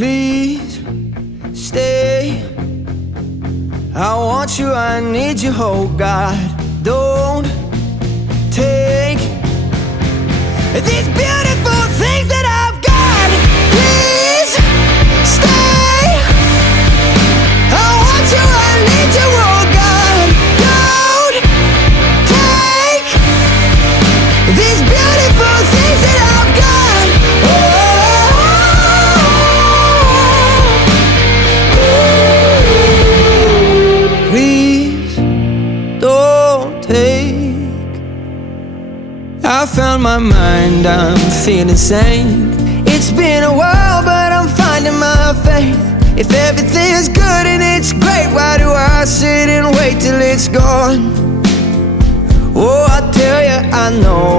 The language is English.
Please stay. I want you, I need you, oh God. Don't take these beautiful things that I've got. Please stay. I want you, I need you, oh God. Don't take these beautiful things that I've got. Please don't take. I found my mind, I'm feeling sane. It's been a while, but I'm finding my faith. If everything's good and it's great, why do I sit and wait till it's gone? Oh, I tell you, I know